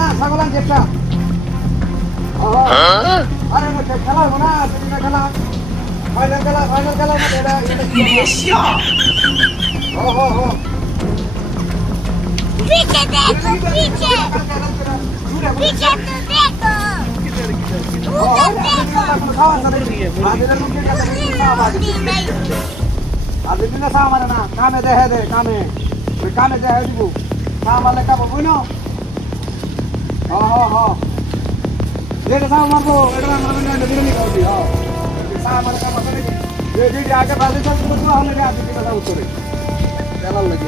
না ছাগল আনছে একটা আরে খেলা হবো না খেলা ফাইনাল খেলা মধ্যে पीछे देखो पीछे पीछे तो देखो আদিন না সামার না কামে দেহে দে কামে ওই কামে দেহে দিব সামালে কাম বই না যেটা সাম মারবো এটা আমরা না দিলে নিকাউদি সামালে কাম করে যে যে আগে বাজে সব তো হলে আগে কি কথা উত্তরে চালাল লাগি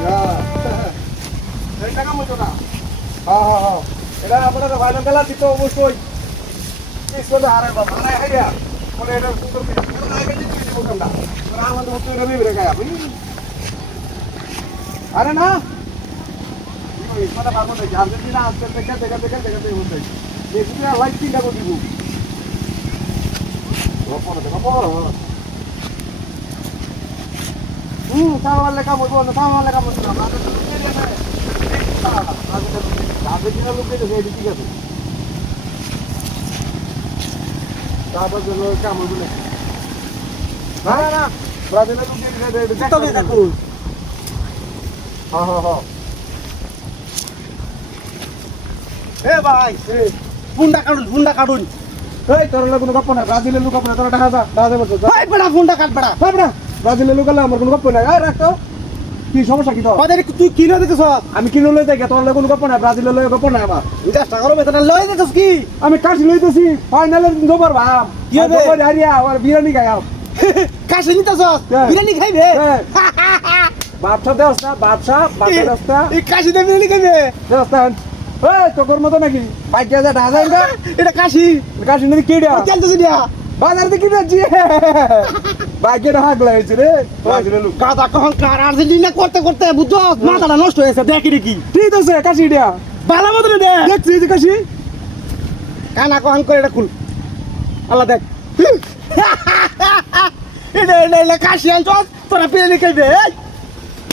এই টাকা মতো না এটা আপনারা ফাইনাল খেলা দিত অবশ্যই কিছু তো হারাই বাবা হারাই হাইয়া মানে এটা সুন্দর আগে দিতে দিব তোমরা আমাদের মতো রবি বেরে গায় আপনি আরে না মানে পারবো না আর্জেন্টিনা আজকে দেখতে হচ্ছে দেখি না লাইক চিন্তা করে দিব সামালে কাম হইব না সামালে কাম হইব না আর্জেন্টিনা লোক ঠিক আছে তারপর জন্য কাম হইব না না ব্রাজিলের লোক দেখো ভাই ফুন্ডা কাটুন এই তোর কোনো গপ্প না ব্রাজিলের লোক আপনার তোরা টাকা দাদা বলছো ভাই বড়া ফুন্ডা কাট বড়া ব্রাজিলের লোক আমার কোনো গপ্প না রাখতো কি সমস্যা কি তো তুই কিনে দিতেছ আমি কিনে লই যাই তোর কোনো গপ্প না ব্রাজিলের লই গপ্প না আমার 10 টাকা বেতন লই দিতেছ কি আমি কাশি লইতেছি ফাইনালের দোবার ভাব কি হবে হারিয়া আর বিরিয়ানি খাইও কাশি নিতেছ বিরিয়ানি খাইবে বাপসা দেওস্তা বাপসা দেওস্তা এই কাশি দে বিরিয়ানি খাইবে দেওস্তা এই তোর মতো নাকি বাইক যা ঢাকা এটা কাশি নাকি কেডা চলতেছে দিয়া বাজার থেকে কিনেছি বাইকে হাক লাগছে রে কাদা কখন কার আর্জেন্টিনা করতে করতে বুঝছো মাথাটা নষ্ট হয়েছে দেখি রে কি ঠিক আছে কাশি দিয়া ভালো মতো দে দেখছি যে কাশি কানা কখন করে এটা খুল আল্লাহ দেখ এটা কাশি আনছ তোরা বিরিয়ানি খাইবে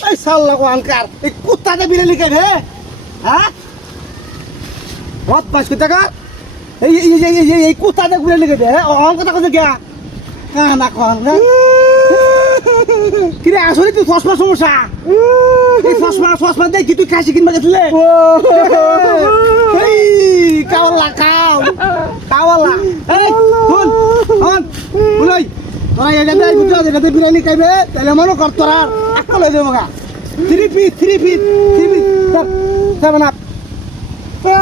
এই সাল্লা কখন কার এই কুত্তাতে বিরিয়ানি খাইবে হ্যাঁ बहुत पास कितना का ये कुत्ता देख बुले लेके दे और कता कता क्या ना कौन ना किरे আসলে তুই ফসফা সমস্যা এই ফসফা দেখ কি তুই খাসি কিনবা গেছিলে এই কাওলা কাওলা এই হন বুলাই তোরা এটা দেই বুঝা এটা বিরিয়ানি খাইবে তাহলে মনে কর তোরা আকলে দেবো গা 3 ফিট সেভেন আপ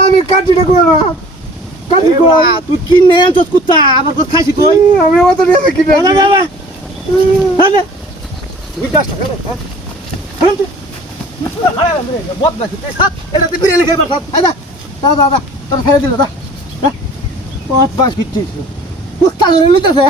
আমি কাটি না কই না কাটি কই তুই কিনে আনছস কুত্তা আমার কত খাইছি কই আমি অত নিয়ে কিনে না বাবা হ্যাঁ তুই 10 টাকা দে হ্যাঁ বহুত বাকি তুই সাত এটাতে বিরিয়ানি খাইবার সাত আইদা দাদা তোর ছেড়ে দিল দা বহুত বাকি তুই কুত্তা ধরে নিতেছে